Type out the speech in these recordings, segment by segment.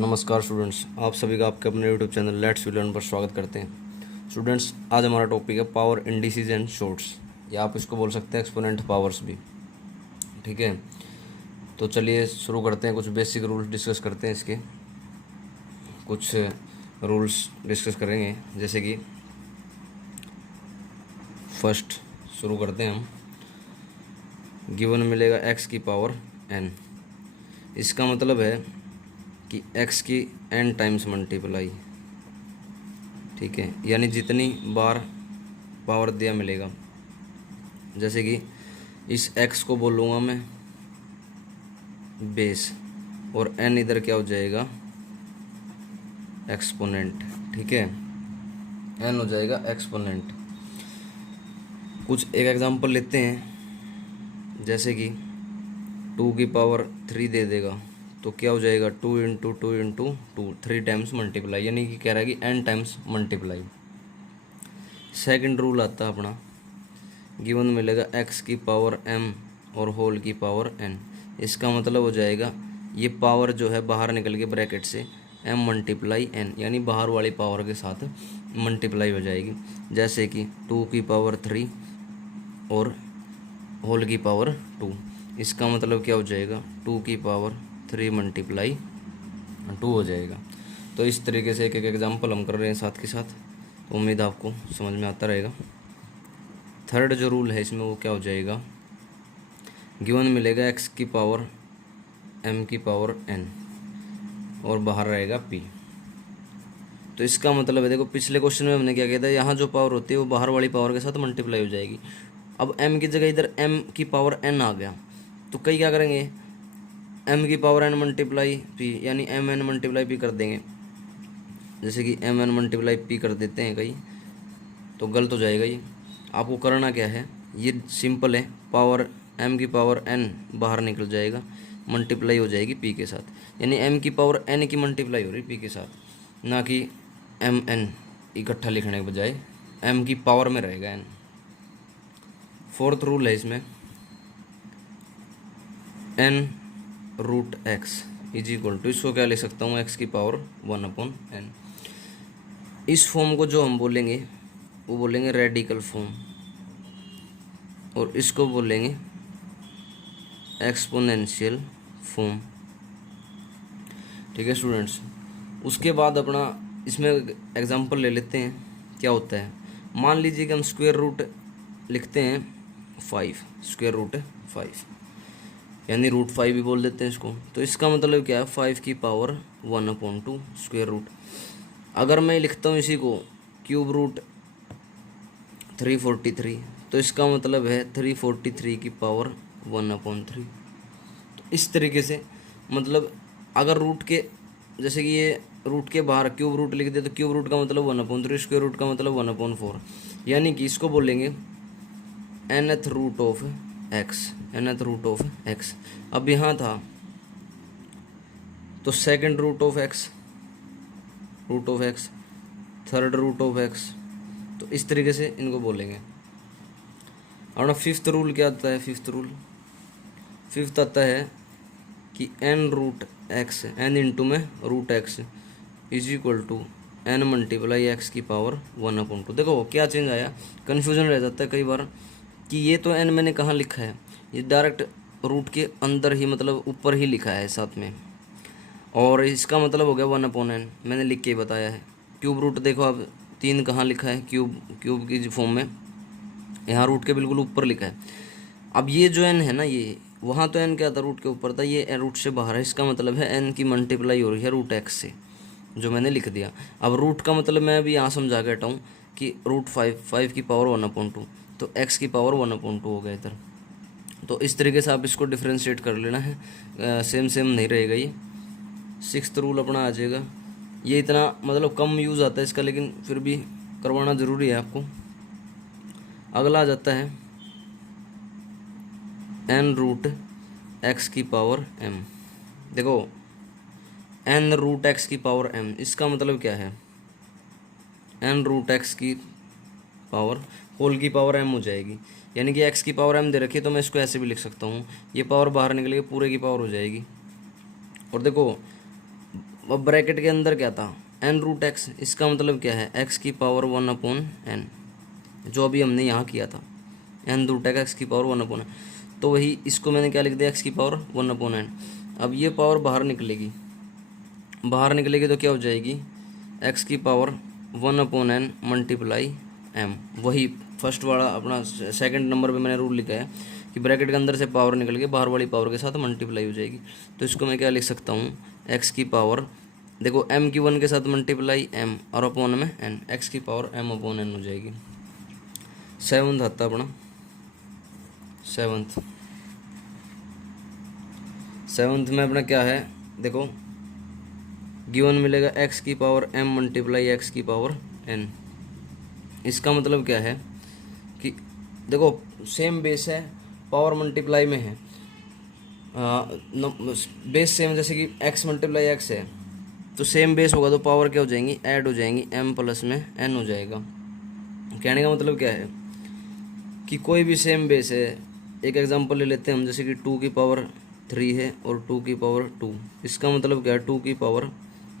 नमस्कार स्टूडेंट्स, आप सभी का आपके अपने YouTube channel let's we learn पर स्वागत करते हैं। स्टूडेंट्स, आज हमारा टॉपिक है पावर इंडिसेस एंड शॉर्ट्स, या आप इसको बोल सकते हैं एक्सपोनेंट पावर्स भी। ठीक है, तो चलिए शुरू करते हैं। कुछ बेसिक रूल्स डिस्कस करते हैं, इसके कुछ रूल्स डिस्कस करेंगे। जैसे कि फर्स्ट शुरू करते हैं हम। गिवन मिलेगा एक्स की पावर एन। इसका मतलब है कि x की n टाइम्स मल्टीप्लाई, ठीक है, यानी जितनी बार पावर दिया मिलेगा। जैसे कि इस x को बोलूँगा मैं बेस, और n इधर क्या हो जाएगा, एक्सपोनेंट। ठीक है, n हो जाएगा एक्सपोनेंट। कुछ एक एग्जांपल लेते हैं। जैसे कि 2 की पावर 3 दे देगा तो क्या हो जाएगा, 2 इंटू 2 इंटू 2, 3 टाइम्स मल्टीप्लाई, यानी कि कह रहा है कि n times multiply. Second rule आता है अपना, गिवन मिलेगा x की पावर m और होल की पावर n। इसका मतलब हो जाएगा ये पावर जो है बाहर निकल के ब्रैकेट से m मल्टीप्लाई n, यानी बाहर वाली पावर के साथ मल्टीप्लाई हो जाएगी। जैसे कि 2 की पावर 3 और होल की पावर 2। इसका मतलब क्या हो जाएगा, 2 की पावर 3 मल्टीप्लाई 2 हो जाएगा। तो इस तरीके से एक एक एग्जांपल हम कर रहे हैं साथ के साथ। तो उम्मीद आपको समझ में आता रहेगा। थर्ड जो रूल है इसमें वो क्या हो जाएगा, गिवन मिलेगा x की पावर m की पावर n और बाहर रहेगा p। तो इसका मतलब है, देखो पिछले क्वेश्चन में हमने क्या किया था, यहाँ जो पावर होती है वो बाहर वाली पावर के साथ मल्टीप्लाई हो जाएगी। अब m की जगह इधर m की पावर n आ गया, तो कई क्या करेंगे, m की पावर n मल्टीप्लाई p, यानी m n मल्टीप्लाई p कर देंगे। जैसे कि m n मल्टीप्लाई p कर देते हैं कई, तो गलत हो जाएगा ये। आपको करना क्या है, ये सिंपल है, पावर m की पावर n बाहर निकल जाएगा, मल्टीप्लाई हो जाएगी p के साथ, यानी m की पावर n की मल्टीप्लाई हो रही p के साथ, ना कि m n इकट्ठा लिखने के बजाय m की पावर में रहेगा n। फोर्थ रूल है इसमें, n root x is equal to, इसको क्या ले सकता हूँ, x की पावर 1/n। इस फॉर्म को जो हम बोलेंगे वो बोलेंगे रेडिकल फॉर्म, और इसको बोलेंगे एक्सपोनेंशियल फॉर्म। ठीक है स्टूडेंट्स, उसके बाद अपना इसमें एग्जांपल ले लेते हैं। क्या होता है, मान लीजिए कि हम स्क्वायर रूट लिखते हैं 5, स्क्वायर रूट 5, यानी रूट 5 भी बोल देते हैं इसको। तो इसका मतलब क्या है, 5 की पावर 1/2 स्क्वायर रूट। अगर मैं लिखता हूँ इसी को क्यूब रूट 343, तो इसका मतलब है 343 की पावर 1/3। तो इस तरीके से मतलब अगर रूट के, जैसे कि ये रूट के बाहर क्यूब रूट लिख दे तो क्यूब रूट का मतलब 1/3, स्क्वायर रूट का मतलब 1/4, यानी कि इसको बोलेंगे nth root of x, nth root of x। अब यहाँ था तो second root of x, root of x, third root of x, तो इस तरीके से इनको बोलेंगे। अपना फिफ्थ रूल क्या आता है, फिफ्थ आता है कि n root x, n into में root x is equal to n multiply x की पावर 1/2। देखो क्या चेंज आया, कन्फ्यूजन रह जाता है कई बार कि ये तो n मैंने कहाँ लिखा है, ये डायरेक्ट रूट के अंदर ही मतलब ऊपर ही लिखा है साथ में, और इसका मतलब हो गया 1/n, मैंने लिख के ही बताया है। क्यूब रूट देखो अब 3 कहाँ लिखा है, क्यूब की फॉर्म में, यहाँ रूट के बिल्कुल ऊपर लिखा है। अब ये जो n है ना, ये वहाँ तो n क्या था, रूट के ऊपर था, ये रूट से बाहर है। इसका मतलब है n की मल्टीप्लाई हो रही है रूट x से, जो मैंने लिख दिया। अब रूट का मतलब मैं अभी यहाँ समझा के हटा हूँ कि रूट 5 की पावर 1/2, तो x की पावर 1/2 हो गया इधर। तो इस तरीके से आप इसको डिफ्रेंशिएट कर लेना है, सेम नहीं रहेगा ये। सिक्स्थ रूल अपना आ जाएगा, ये इतना मतलब कम यूज़ आता है इसका, लेकिन फिर भी करवाना ज़रूरी है आपको। अगला आ जाता है n रूट x की पावर m। देखो n रूट x की पावर m, इसका मतलब क्या है, n रूट x की पावर होल की पावर m हो जाएगी, यानी कि x की पावर m दे रखी है, तो मैं इसको ऐसे भी लिख सकता हूँ, ये पावर बाहर निकल के पूरे की पावर हो जाएगी। और देखो अब ब्रैकेट के अंदर क्या था, एन रूट एक्स, इसका मतलब क्या है, एक्स की पावर 1/n, जो अभी हमने यहाँ किया था, एन रूट एक्स की पावर 1/n, तो वही इसको मैंने क्या लिख दिया, एक्स की पावर 1/n। अब ये पावर बाहर निकलेगी, बाहर निकलेगी तो क्या हो जाएगी, एक्स की पावर 1/n मल्टीप्लाई एम, वही फर्स्ट वाला अपना सेकंड नंबर पे मैंने रूल लिखा है कि ब्रैकेट के अंदर से पावर निकल के बाहर वाली पावर के साथ मल्टीप्लाई हो जाएगी। तो इसको मैं क्या लिख सकता हूँ, एक्स की पावर, देखो m की 1 के साथ मल्टीप्लाई m और अपॉन में n, x की पावर m/n हो जाएगी। सेवन्थ आता अपना, सेवन्थ में अपना क्या है, देखो गिवन मिलेगा x की पावर m मल्टीप्लाई x की पावर n। इसका मतलब क्या है कि देखो सेम बेस है, पावर मल्टीप्लाई में है, बेस सेम, जैसे कि x मल्टीप्लाई x है तो सेम बेस होगा तो पावर क्या हो जाएंगी, ऐड हो जाएंगी, m प्लस में n हो जाएगा। कहने का मतलब क्या है कि कोई भी सेम बेस है, एक एग्जांपल ले लेते हैं हम, जैसे कि 2 की पावर 3 है और 2 की पावर 2, इसका मतलब क्या है, 2 की पावर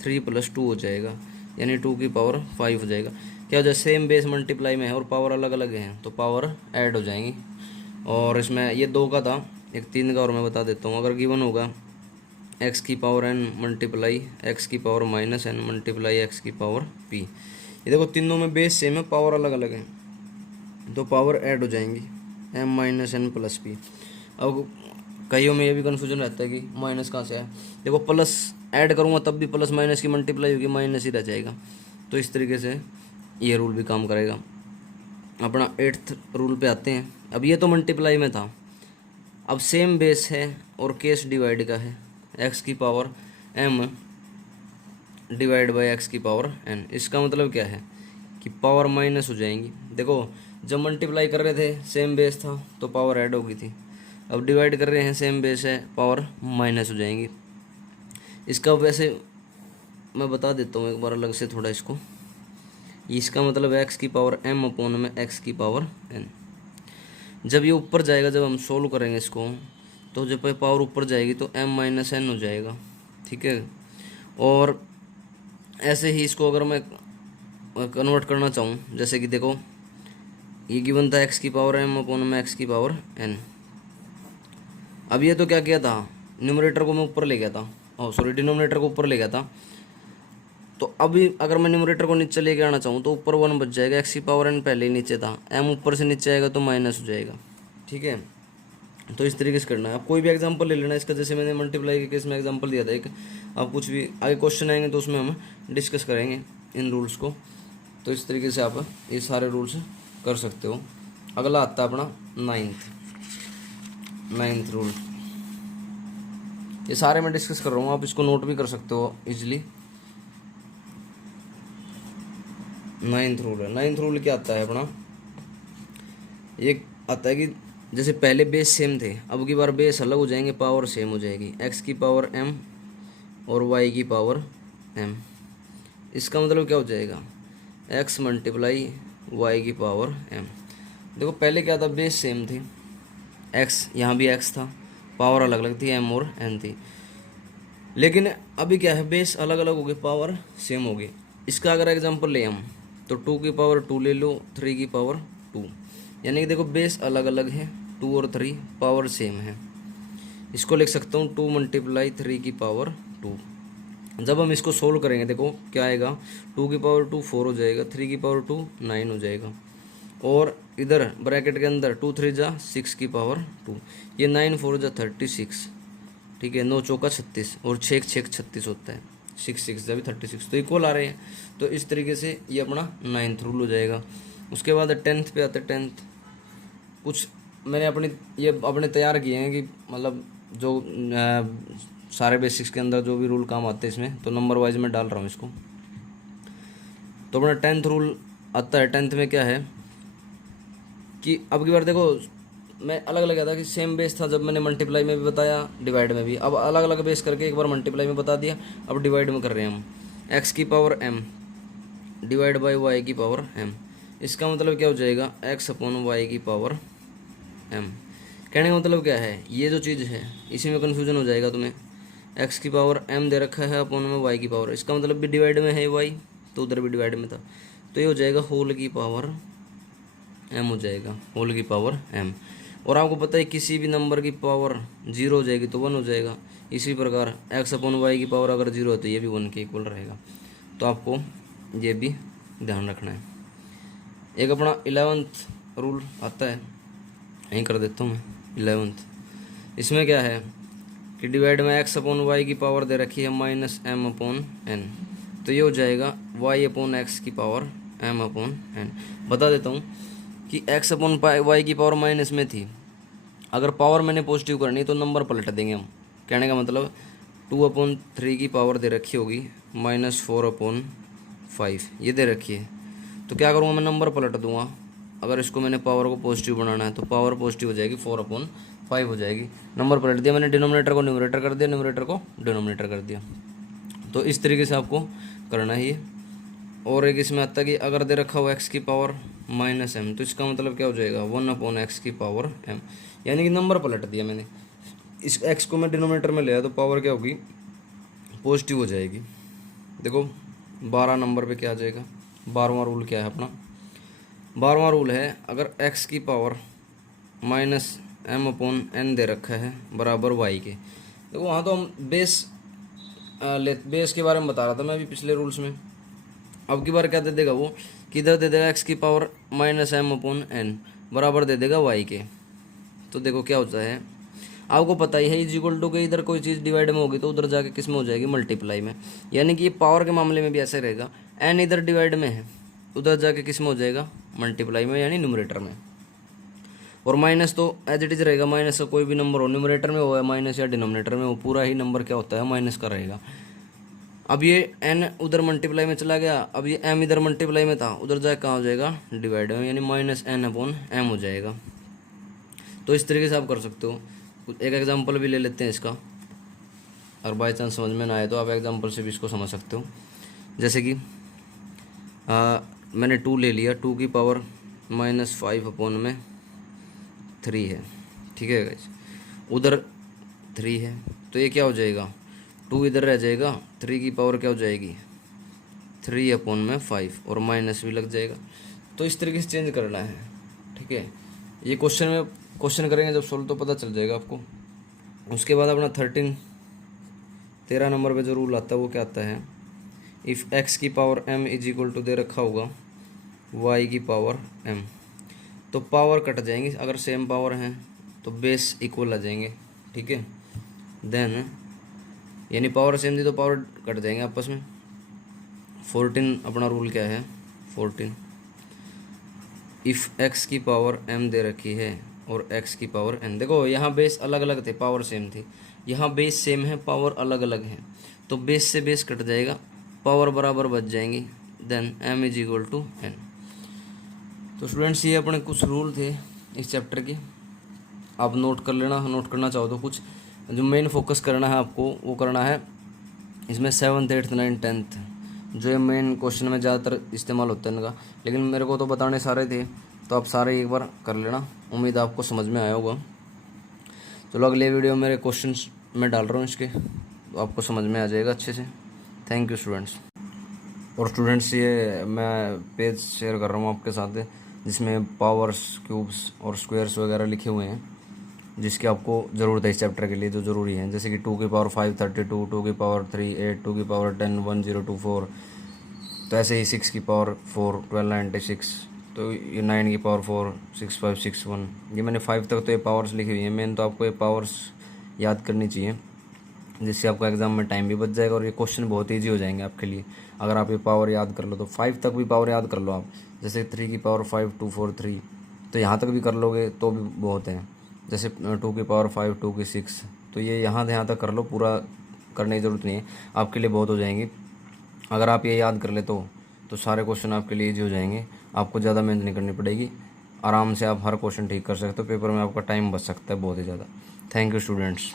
3 + 2 हो जाएगा, यानी 2 की पावर 5 हो जाएगा। क्या हो जाए, सेम बेस मल्टीप्लाई में है और पावर अलग अलग है तो पावर ऐड हो जाएंगी। और इसमें ये 2 का था, एक 3 का और मैं बता देता हूँ। अगर गिवन होगा x की पावर n मल्टीप्लाई x की पावर -n मल्टीप्लाई x की पावर p, ये देखो तीनों में बेस सेम है, पावर अलग अलग है तो पावर ऐड हो जाएंगी, m - n + p। अब कईयों में ये भी कन्फ्यूजन रहता है कि माइनस कहाँ से है, देखो प्लस ऐड करूँगा तब भी प्लस माइनस की मल्टीप्लाई होगी, माइनस ही रह जाएगा। तो इस तरीके से ये रूल भी काम करेगा। अपना 8th रूल पे आते हैं। अब ये तो मल्टीप्लाई में था, अब सेम बेस है और केस डिवाइड का है, x की power m divide by x की पावर n। इसका मतलब क्या है कि पावर माइनस हो जाएंगी। देखो जब मल्टीप्लाई कर रहे थे सेम बेस था तो पावर ऐड हो गई थी, अब डिवाइड कर रहे हैं सेम बेस है, पावर माइनस हो जाएंगी। इसका वैसे मैं बता देता हूँ एक बार अलग से थोड़ा इसको, इसका मतलब है x की पावर m/, में x की पावर n। जब ये ऊपर जाएगा, जब हम सोल्व करेंगे इसको, तो जब पावर ऊपर जाएगी तो m - n हो जाएगा, ठीक है। और ऐसे ही इसको अगर मैं कन्वर्ट करना चाहूँ, जैसे कि देखो ये गिवन था x की पावर m/, में x की पावर n। अब ये तो क्या किया था, न्यूमरेटर को मैं ऊपर ले गया था, डिनोमिनेटर को ऊपर ले गया था। तो अभी अगर मैं न्यूमरेटर को नीचे लेके आना चाहूँ तो ऊपर 1 बच जाएगा, x की पावर n पहले ही नीचे था, m ऊपर से नीचे आएगा तो माइनस हो जाएगा, ठीक है। तो इस तरीके से करना है। आप कोई भी एग्जांपल ले लेना इसका, जैसे मैंने मल्टीप्लाई के केस में एग्जांपल दिया था एक, आप कुछ भी आगे क्वेश्चन आएंगे तो उसमें हम डिस्कस करेंगे इन रूल्स को। तो इस तरीके से आप ये सारे रूल्स कर सकते हो। अगला आता है अपना 9th रूल। ये सारे मैं डिस्कस कर रहा हूँ, आप इसको नोट भी कर सकते हो इजीली। 9th रूल है। 9th रूल क्या आता है अपना, ये आता है कि जैसे पहले बेस सेम थे, अब की बार बेस अलग हो जाएंगे, पावर सेम हो जाएगी, x की पावर m और y की पावर m। इसका मतलब क्या हो जाएगा, x मल्टीप्लाई y की पावर m। देखो पहले क्या था, बेस सेम थी, x यहाँ भी x था, पावर अलग अलग थी, m और n थी। लेकिन अभी क्या है, बेस अलग अलग हो गए, पावर सेम हो गई। इसका अगर एग्जांपल ले हम तो 2 की पावर 2 ले लो, 3 की पावर 2, यानी कि देखो बेस अलग अलग है, 2 और 3 पावर सेम है। इसको लिख सकता हूँ 2 मल्टीप्लाई 3 की पावर 2। जब हम इसको सोल्व करेंगे देखो क्या आएगा, 2 की पावर 2 4 हो जाएगा, 3 की पावर 2 9 हो जाएगा, और इधर ब्रैकेट के अंदर 2 3 जा 6 की पावर 2, ये 9 4 जा 36, ठीक है, 9 चौका 36 और 6 6 36 होता है, 6 6 जब 36, तो इक्वल आ रहे हैं। तो इस तरीके से ये अपना 9th रूल हो जाएगा। उसके बाद 10th पे आते हैं। 10th कुछ मैंने अपने तैयार किए हैं कि मतलब जो सारे बेसिक्स के अंदर जो भी रूल काम आते हैं इसमें, तो नंबर वाइज में डाल रहा हूँ इसको। तो अपना 10th रूल आता है। 10th में क्या है कि अब की बार देखो मैं अलग अलग था कि सेम बेस था, जब मैंने मल्टीप्लाई में भी बताया, डिवाइड में भी, अब अलग अलग बेस करके एक बार मल्टीप्लाई में बता दिया, अब डिवाइड में कर रहे हैं हम, x की power m divide by y की पावर m। इसका मतलब क्या हो जाएगा, x/y की पावर m। कहने का मतलब क्या है, ये जो चीज़ है इसी में कन्फ्यूजन हो जाएगा तुम्हें, एक्स की पावर m दे रखा है अपॉन में y की पावर, इसका मतलब भी डिवाइड में है y, तो उधर भी डिवाइड में था, तो ये हो जाएगा होल की पावर m हो जाएगा, होल की पावर m। और आपको पता है किसी भी नंबर की पावर 0 हो जाएगी तो 1 हो जाएगा। इसी प्रकार x अपॉन वाई की पावर अगर 0 है तो ये भी 1 के इक्वल रहेगा। तो आपको ये भी ध्यान रखना है। एक अपना 11th रूल आता है, यहीं कर देता हूँ मैं 11th। इसमें क्या है कि डिवाइड में x अपॉन वाई की पावर दे रखी है माइनस m अपॉन n, तो ये हो जाएगा y अपॉन एक्स की पावर m अपॉन n। बता देता हूँ कि x अपॉन वाई की पावर माइनस में थी, अगर पावर मैंने पॉजिटिव करनी तो नंबर पलट देंगे हम। कहने का मतलब 2/3 की पावर दे रखी होगी -4/5 ये दे रखी है, तो क्या करूँगा मैं नंबर पलट दूंगा। अगर इसको मैंने पावर को पॉजिटिव बनाना है तो पावर पॉजिटिव हो जाएगी 4/5 हो जाएगी। नंबर पलट दिया मैंने, डिनोमिनेटर को न्यूमरेटर कर दिया, न्यूमरेटर को डिनोमिनेटर कर दिया। तो इस तरीके से आपको करना ही है। और एक इसमें आता है कि अगर दे रखा हो x की पावर -m, तो इसका मतलब क्या हो जाएगा 1/x की पावर m, यानी कि नंबर पलट दिया मैंने। इस x को मैं डिनोमिनेटर में ले आया तो पावर क्या होगी पॉजिटिव हो जाएगी। देखो 12 नंबर पे क्या आ जाएगा, 12वां रूल क्या है अपना, 12वां रूल है अगर x की पावर -m/n दे रखा है बराबर y के। देखो वहाँ तो हम बेस के बारे में बता रहा था मैं अभी पिछले रूल्स में। अब की बार क्या दे देगा वो, किधर दे देगा x की पावर -m/n बराबर दे देगा y के। तो देखो क्या होता है, आपको पता ही है इज इक्वल टू के इधर कोई चीज़ डिवाइड में होगी तो उधर जाके किस में हो जाएगी मल्टीप्लाई में। यानी कि पावर के मामले में भी ऐसे रहेगा, n इधर डिवाइड में है उधर जाके किस में हो जाएगा मल्टीप्लाई में, यानी न्यूमरेटर में। और माइनस तो एज इट इज रहेगा, माइनस का कोई भी नंबर हो न्यूमरेटर में हो या माइनस या डिनोमिनेटर में हो, पूरा ही नंबर क्या होता है माइनस का रहेगा। अब ये n उधर मल्टीप्लाई में चला गया, अब ये m इधर मल्टीप्लाई में था उधर जाके कहाँ हो जाएगा डिवाइड में, यानी -n/m हो जाएगा। तो इस तरीके से आप कर सकते हो। एक एग्जांपल भी ले लेते हैं इसका, और बाई चांस समझ में ना आए तो आप एग्जांपल से भी इसको समझ सकते हो। जैसे कि मैंने 2 ले लिया, 2 की पावर -5/3 है, ठीक है गाइस। उधर 3 है तो ये क्या हो जाएगा 2 इधर रह जाएगा, 3 की पावर क्या हो जाएगी 3/5 और माइनस भी लग जाएगा। तो इस तरीके से चेंज करना है, ठीक है। ये क्वेश्चन करेंगे जब सोल्व तो पता चल जाएगा आपको। उसके बाद अपना 13 नंबर पे जो रूल आता है वो क्या आता है, इफ़ x की power m is equal to दे रखा होगा y की पावर m, तो पावर कट जाएंगी, अगर सेम पावर हैं तो बेस इक्वल आ जाएंगे, ठीक है। देन यानी पावर सेम थी तो पावर कट जाएंगे आपस में। 14 अपना रूल क्या है 14, इफ़ x की पावर m दे रखी है और x की पावर n, देखो यहाँ बेस अलग अलग थे पावर सेम थी, यहाँ बेस सेम है पावर अलग अलग है, तो बेस से बेस कट जाएगा पावर बराबर बच जाएंगी। Then m is equal to n। तो स्टूडेंट्स ये अपने कुछ रूल थे इस चैप्टर के, आप नोट कर लेना, नोट करना चाहो तो। कुछ जो मेन फोकस करना है आपको वो करना है इसमें 7th 8th 9th 10th, जो ये मेन क्वेश्चन में ज़्यादातर इस्तेमाल होता है इनका, लेकिन मेरे को तो बताने सारे थे तो आप सारे एक बार कर लेना। उम्मीद आपको समझ में आया होगा। चलो अगले वीडियो में मेरे क्वेश्चंस मैं डाल रहा हूँ इसके, तो आपको समझ में आ जाएगा अच्छे से। Thank you students. और स्टूडेंट्स ये मैं पेज शेयर कर रहा हूँ आपके साथ जिसमें पावर्स क्यूब्स और स्क्वायर्स वगैरह लिखे हुए हैं, जिसकी आपको ज़रूरत है इस चैप्टर के लिए, जो ज़रूरी है। जैसे कि 2 की पावर 5 32, 2 की पावर 3 8, 2 की पावर 10 1024, तो ऐसे ही 6 की पावर 4 1296, तो ये 9 की पावर 4 6561। ये मैंने 5 तक तो ये पावर्स लिखी हुई हैं। मेन तो आपको ये पावर्स याद करनी चाहिए, जिससे आपका एग्ज़ाम में टाइम भी बच जाएगा और ये क्वेश्चन बहुत ईजी हो जाएंगे आपके लिए अगर आप ये पावर याद कर लो तो। 5 तक भी पावर याद कर लो आप, जैसे 3 की पावर 5 243, तो यहाँ तक भी कर लोगे तो भी बहुत है। जैसे 2 की पावर 5 2 की 6, तो ये यहाँ तक कर लो, पूरा करने की ज़रूरत नहीं है, आपके लिए बहुत हो जाएंगी। अगर आप ये याद कर ले तो सारे क्वेश्चन आपके लिए ईजी हो जाएंगे, आपको ज़्यादा मेहनत नहीं करनी पड़ेगी, आराम से आप हर क्वेश्चन ठीक कर सकते हो। पेपर में आपका टाइम बच सकता है बहुत ही ज़्यादा। Thank you students.